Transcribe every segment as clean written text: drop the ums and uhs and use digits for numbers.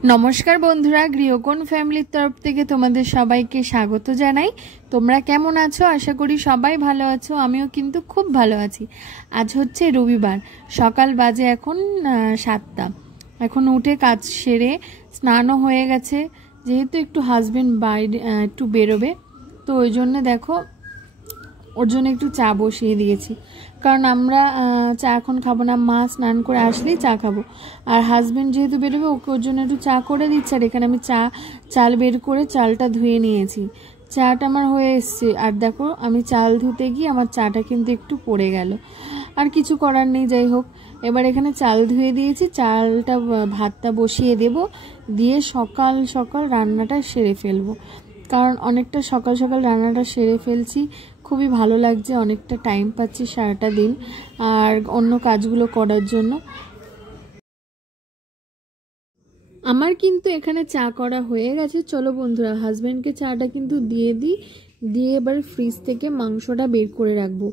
नमस्कार बंधुरा गृहकोण फैमिलिर तरफ थेके तोमादेर सबाइके स्वागत जानाई। तोमरा केमन आछो? आशा करी सबाई भालो आछो। आमिओ किन्तु खूब भालो आछि। आज होच्छे रविवार, सकाल बाजे एखन 7टा। एखन उठे काज सेरे स्नानो हये गेछे, जेहेतु एकटु हाजबेंड बाइरे एकटु बेरोबे, तो ओई जोन्नो देखो ओर जोन्नो एकटु चा बसिए दिएछि, कारण आमरा चा एखन खाबो ना, मा स्नान करे आसलेई चा खाबो। और हाजबेंड जेहेतु बेरोबे ओके ओर जोन्नो एकटु चा करे दिচ্ছি। আর এখানে আমি চাল বের করে চালটা ধুয়ে নিয়েছি। চাটা আমার হয়ে এসেছে। আর দেখো আমি চাল ধুতে গিয়ে আমার চাটা কিন্তু একটু পড়ে গেল, আর কিছু করার নেই। যাই হোক, এবার এখানে চাল ধুয়ে দিয়েছি, চালটা ভাতটা বসিয়ে দেব, দিয়ে সকাল সকাল রান্নাটা সেরে ফেলবো। কারণ অনেকটা সকাল সকাল রান্নাটা সেরে ফেলছি, খুবই ভালো লাগছে, অনেকটা টাইম পাচ্ছি সারাটা দিন আর অন্য কাজগুলো করার জন্য। আমার কিন্তু এখানে চা করা হয়ে গেছে। চলো বন্ধুরা, হাজবেন্ডকে চাটা কিন্তু দিয়ে দিই, দিয়ে এবার ফ্রিজ থেকে মাংসটা বের করে রাখবো।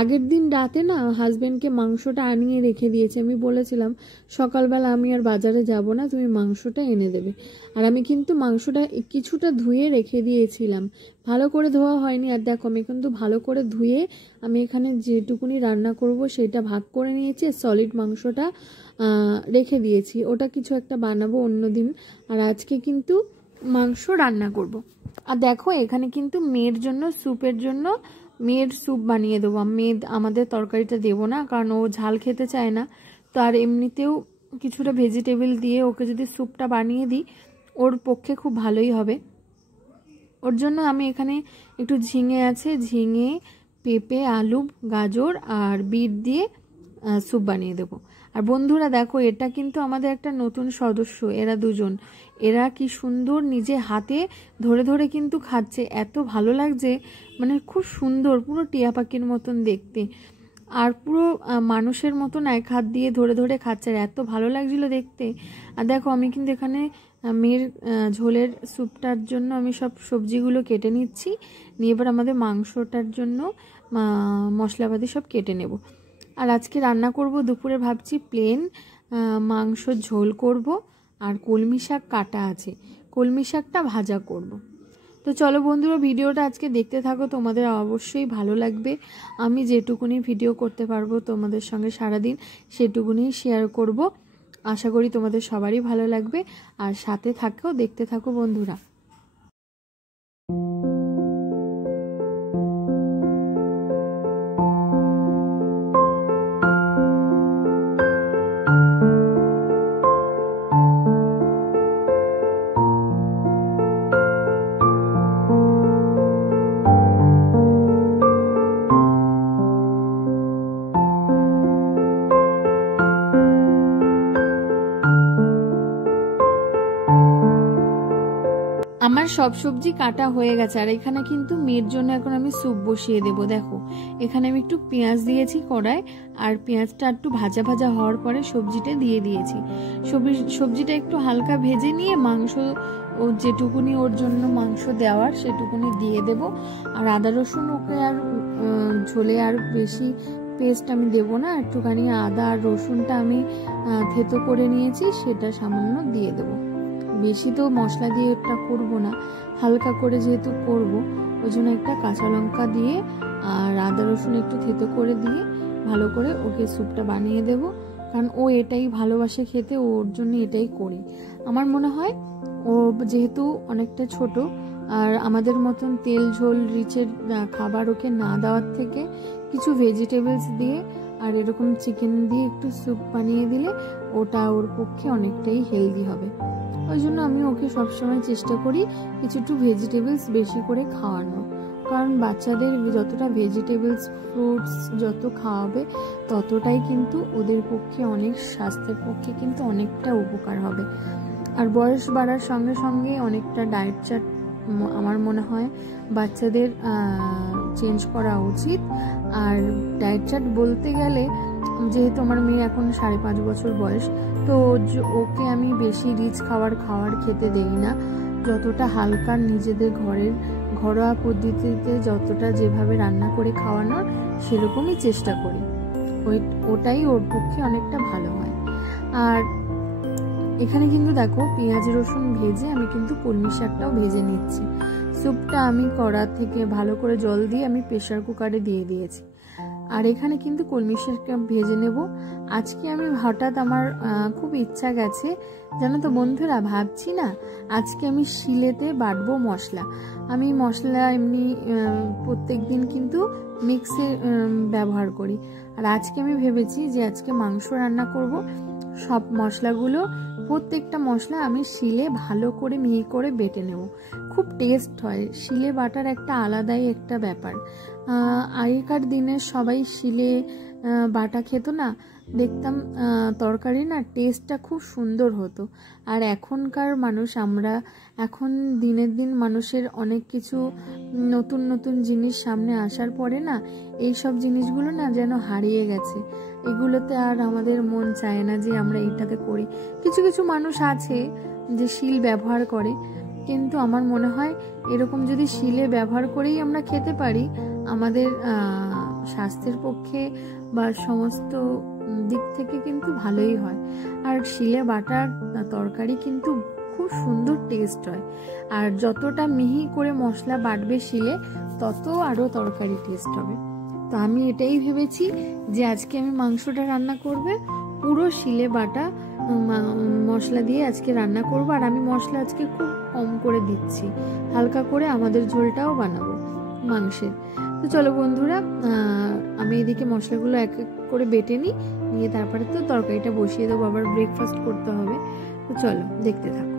আগের দিন রাতে না হাজবেন্ডকে মাংসটা আনিয়ে রেখে দিয়েছি। আমি বলেছিলাম সকালবেলা আমি আর বাজারে যাব না, তুমি মাংসটা এনে দেবে। আর আমি কিন্তু মাংসটা কিছুটা ধুয়ে রেখে দিয়েছিলাম, ভালো করে ধোয়া হয়নি। আর দেখো আমি কিন্তু ভালো করে ধুয়ে আমি এখানে যেটুকুনি রান্না করব সেটা ভাগ করে নিয়েছি, সলিড মাংসটা রেখে দিয়েছি। ওটা কিছু একটা বানাবো অন্য দিন, আর আজকে কিন্তু মাংস রান্না করব। আর দেখো এখানে কিন্তু মেয়ের জন্য স্যুপের জন্য মেয়ের স্যুপ বানিয়ে দেবো। মেয়ে আমাদের তরকারিটা দেবো না, কারণ ও ঝাল খেতে চায় না। তো আর এমনিতেও কিছুটা ভেজিটেবল দিয়ে ওকে যদি স্যুপটা বানিয়ে দিই ওর পক্ষে খুব ভালোই হবে। ওর জন্য আমি এখানে একটু ঝিঙে আছে, ঝিঙে, পেঁপে, আলু, গাজর আর বিট দিয়ে স্যুপ বানিয়ে দেবো। আর বন্ধুরা দেখো এটা কিন্তু আমাদের একটা নতুন সদস্য, এরা দুজন, এরা কি সুন্দর নিজে হাতে ধরে ধরে কিন্তু খাচ্ছে, এত ভালো লাগছে, মানে খুব সুন্দর, পুরো টিয়া পাখির মতন দেখতে, আর পুরো মানুষের মতন এক হাত দিয়ে ধরে ধরে খাচ্ছে, আর এত ভালো লাগছিল দেখতে। আর দেখো আমি কিন্তু এখানে মেয়ের ঝোলের স্যুপটার জন্য আমি সব সবজিগুলো কেটে নিচ্ছি, নিয়ে এবার আমাদের মাংসটার জন্য মশলাপাতি সব কেটে নেব। আর আজকে রান্না করব দুপুরে ভাবছি প্লেন মাংস ঝোল করব, আর কলমি শাক কাটা আছে, কলমি শাকটা ভাজা করব। তো চলো বন্ধুরা ভিডিওটা আজকে দেখতে থাকো, তোমাদের অবশ্যই ভালো লাগবে। আমি যেটুকুনি ভিডিও করতে পারবো তোমাদের সঙ্গে সারাদিন সেটুকুনি শেয়ার করব। আশা করি তোমাদের সবারই ভালো লাগবে, আর সাথে থাকো, দেখতে থাকো বন্ধুরা। আমার সব সবজি কাটা হয়ে গেছে, আর এখানে কিন্তু মেয়ের জন্য এখন আমি স্যুপ বসিয়ে দেব। দেখো এখানে আমি একটু পেঁয়াজ দিয়েছি কড়ায়, আর পেঁয়াজটা একটু ভাজা ভাজা হওয়ার পরে সবজিটা দিয়ে দিয়েছি। সবজিটা একটু হালকা ভেজে নিয়ে মাংস ও যেটুকুনি ওর জন্য মাংস দেওয়ার সেটুকুনি দিয়ে দেব। আর আদা রসুন ওকে আর ঝোলে আর বেশি পেস্ট আমি দেবো না, একটুখানি আদা আর রসুনটা আমি থেতো করে নিয়েছি সেটা সামান্য দিয়ে দেবো। বেশি তো মশলা দিয়ে ওটা করবো না, হালকা করে যেহেতু করব ওই জন্য একটা কাঁচা লঙ্কা দিয়ে আর আদা রসুন একটু থেতো করে দিয়ে ভালো করে ওকে স্যুপটা বানিয়ে দেব। কারণ ও এটাই ভালোবাসে খেতে, ওর জন্য এটাই করি। আমার মনে হয় ও যেহেতু অনেকটা ছোট, আর আমাদের মতন তেল ঝোল রিচের খাবার ওকে না দেওয়ার থেকে কিছু ভেজিটেবলস দিয়ে আর এরকম চিকেন দিয়ে একটু স্যুপ বানিয়ে দিলে ওটা ওর পক্ষে অনেকটাই হেলদি হবে। ওই জন্য আমি ওকে সবসময় চেষ্টা করি কিছু একটু ভেজিটেবলস বেশি করে খাওয়ানো, কারণ বাচ্চাদের যতটা ভেজিটেবলস ফ্রুটস যত খাওয়াবে ততটাই কিন্তু ওদের পক্ষে অনেক, স্বাস্থ্যের পক্ষে কিন্তু অনেকটা উপকার হবে। আর বয়স বাড়ার সঙ্গে সঙ্গে অনেকটা ডায়েট চার্ট আমার মনে হয় বাচ্চাদের চেঞ্জ করা উচিত। আর ডায়েট চার্ট বলতে গেলে যেহেতু আমার মেয়ে এখন 5.5 বছর বয়স, তো ওকে আমি বেশি রিচ খাবার খেতে দেই না, যতটা হালকা নিজেদের ঘরোয়া পদ্ধতিতে যতটা যেভাবে রান্না করে খাওয়ানোর সেরকমই চেষ্টা করি, ওটাই ওর পক্ষে অনেকটা ভালো হয়। আর এখানে কিন্তু দেখো পেঁয়াজ রসুন ভেজে আমি কিন্তু কলমি শাকটাও ভেজে নিচ্ছি। স্যুপটা আমি কড়া থেকে ভালো করে জল দিয়ে আমি প্রেসার কুকারে দিয়ে দিয়েছি। আর এখানে কিন্তু কলমি শাকটা ভেজে নেব। আজকে আমি হঠাৎ আমার খুব ইচ্ছা গেছে, জানো তো বন্ধুরা, ভাবছি না আজকে আমি শিলেতে বাটবো মশলা। আমি মশলা এমনি প্রত্যেক দিন কিন্তু মিক্সে ব্যবহার করি, আর আজকে আমি ভেবেছি যে আজকে মাংস রান্না করব। সব মশলাগুলো প্রত্যেকটা মশলা আমি শিলে ভালো করে মিহি করে বেটে নেব। খুব টেস্ট হয়, শিলে বাটার একটা আলাদাই একটা ব্যাপার। আগেকার দিনে সবাই শিলে বাটা খেত না, দেখতাম তরকারি না টেস্টটা খুব সুন্দর হতো। আর এখনকার মানুষ, আমরা এখন দিনের দিন মানুষের অনেক কিছু নতুন নতুন জিনিস সামনে আসার পরে না এই সব জিনিসগুলো না যেন হারিয়ে গেছে। এগুলোতে আর আমাদের মন চায় না যে আমরা এইটাতে করি। কিছু কিছু মানুষ আছে যে শিল ব্যবহার করে, কিন্তু আমার মনে হয় এরকম যদি শিলে ব্যবহার করেই আমরা খেতে পারি, আমাদের স্বাস্থ্যের পক্ষে বা সমস্ত দিক থেকে কিন্তু ভালোই হয়। আর শিলে বাটার তরকারি কিন্তু খুব সুন্দর টেস্ট হয়। আর যতটা মিহি করে মশলা বাটবে শিলে, তত আরও তরকারি টেস্ট হবে। তো আমি এটাই ভেবেছি যে আজকে আমি মাংসটা রান্না করবে পুরো শিলে বাটা মশলা দিয়ে আজকে রান্না করব। আর আমি মশলা আজকে খুব কম করে দিচ্ছি, হালকা করে আমাদের ঝোলটাও বানাবো মাংসের। তো চলো বন্ধুরা, আমি এদিকে মশলাগুলো এক এক করে বেটে নিয়ে তারপরে তো তরকারিটা বসিয়ে দেবো, আবার ব্রেকফাস্ট করতে হবে। তো চলো দেখতে থাকো।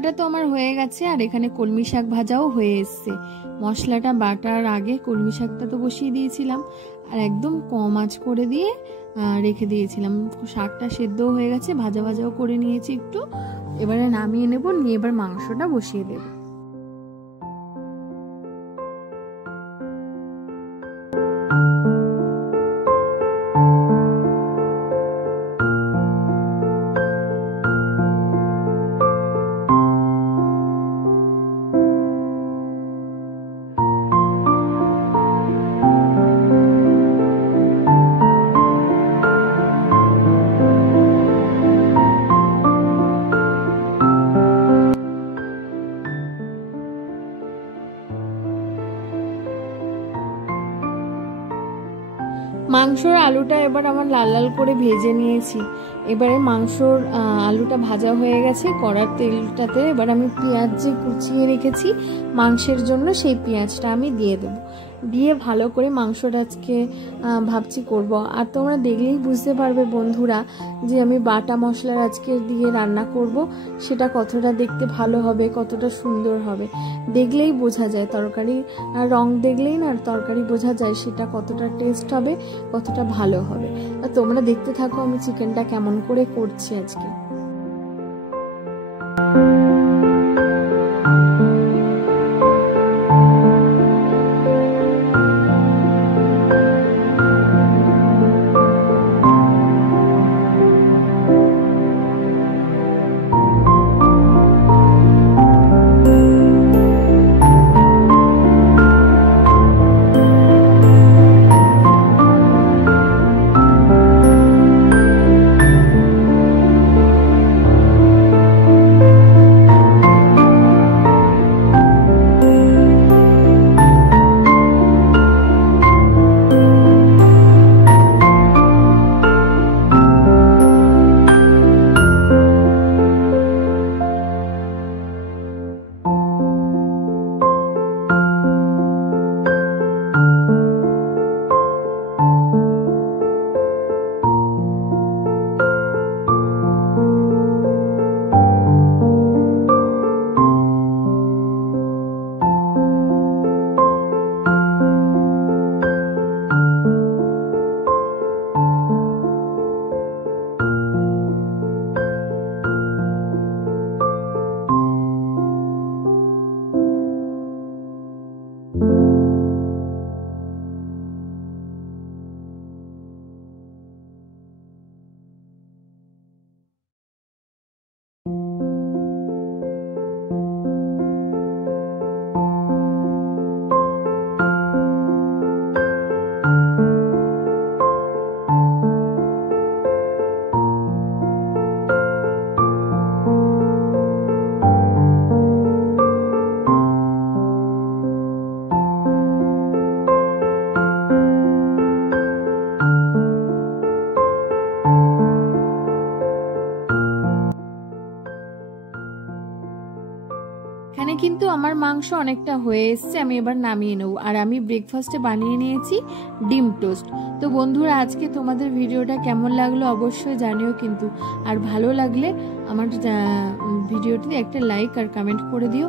বাটা তো আমার হয়ে গেছে, আর এখানে কলমি শাক ভাজাও হয়ে এসছে। মশলাটা বাটার আগে কলমি শাকটা তো বসিয়ে দিয়েছিলাম, আর একদম কম আঁচ করে দিয়ে রেখে দিয়েছিলাম। শাকটা সেদ্ধও হয়ে গেছে, ভাজা ভাজাও করে নিয়েছি একটু। এবারে নামিয়ে নেব, নিয়ে এবার মাংসটা বসিয়ে দেব। মাংসর আলুটা এবার আমার লাল লাল করে ভেজে নিয়েছি। এবারে মাংসর আলুটা ভাজা হয়ে গেছে, কড়ার তেলটাতে এবার আমি পেঁয়াজ যে কুচিয়ে রেখেছি মাংসের জন্য, সেই পেঁয়াজটা আমি দিয়ে দেব। দিয়ে ভালো করে মাংসটা আজকে ভাবছি করব। আর তোমরা দেখলেই বুঝতে পারবে বন্ধুরা যে আমি বাটা মশলার আজকে দিয়ে রান্না করব, সেটা কতটা দেখতে ভালো হবে, কতটা সুন্দর হবে। দেখলেই বোঝা যায়, তরকারি রং দেখলেই না তরকারি বোঝা যায় সেটা কতটা টেস্ট হবে, কতটা ভালো হবে। তোমরা দেখতে থাকো আমি চিকেনটা কেমন করে করছি আজকে। এখানে কিন্তু আমার মাংস অনেকটা হয়ে এসছে, আমি এবার নামিয়ে নেব। আর আমি ব্রেকফাস্টে বানিয়ে নিয়েছি ডিম টোস্ট। তো বন্ধুরা আজকে তোমাদের ভিডিওটা কেমন লাগলো অবশ্যই জানিও কিন্তু। আর ভালো লাগলে আমার ভিডিওটিতে একটা লাইক আর কমেন্ট করে দিও।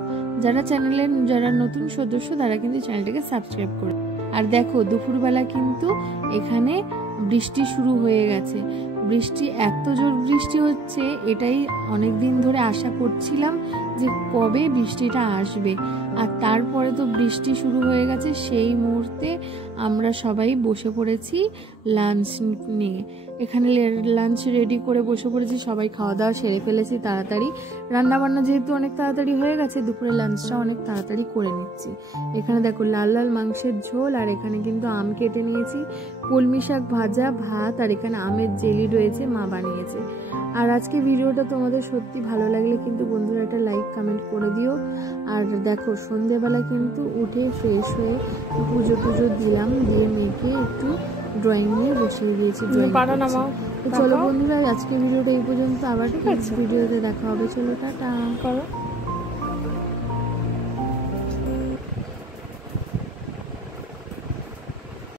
যারা নতুন সদস্য তারা কিন্তু চ্যানেলটাকে সাবস্ক্রাইব করে। আর দেখো দুপুরবেলা কিন্তু এখানে বৃষ্টি শুরু হয়ে গেছে। বৃষ্টি এত জোর বৃষ্টি হচ্ছে, এটাই অনেক দিন ধরে আশা করছিলাম যে কবে বৃষ্টিটা আসবে। আর তারপরে তো বৃষ্টি শুরু হয়ে গেছে। সেই মুহূর্তে আমরা সবাই বসে পড়েছি লাঞ্চ নিয়ে। এখানে লাঞ্চ রেডি করে বসে পড়েছি, সবাই খাওয়া দাওয়া সেরে ফেলেছি তাড়াতাড়ি। রান্নাবান্না যেহেতু অনেক তাড়াতাড়ি হয়ে গেছে, দুপুরে লাঞ্চটা অনেক তাড়াতাড়ি করে নিচ্ছি। এখানে দেখো লাল লাল মাংসের ঝোল, আর এখানে কিন্তু আম কেটে নিয়েছি, কলমি শাক ভাজা, ভাত, আর এখানে আমের জেলি রয়েছে, মা বানিয়েছে। আর আজকে ভিডিওটা তোমাদের সত্যি ভালো লাগলে কিন্তু বন্ধুরা একটা লাইক কমেন্ট করে দিও। আর দেখো সন্ধেবেলা কিন্তু উঠে ফ্রেশ হয়ে পুজো টুজো দিলাম, দিয়ে মেয়েকে একটু ড্রয়িং নিয়ে বসিয়ে দিয়েছি। চলো বন্ধুরা আজকে ভিডিওটা এই পর্যন্ত, আবার ভিডিওতে দেখা হবে। চলো টাটা।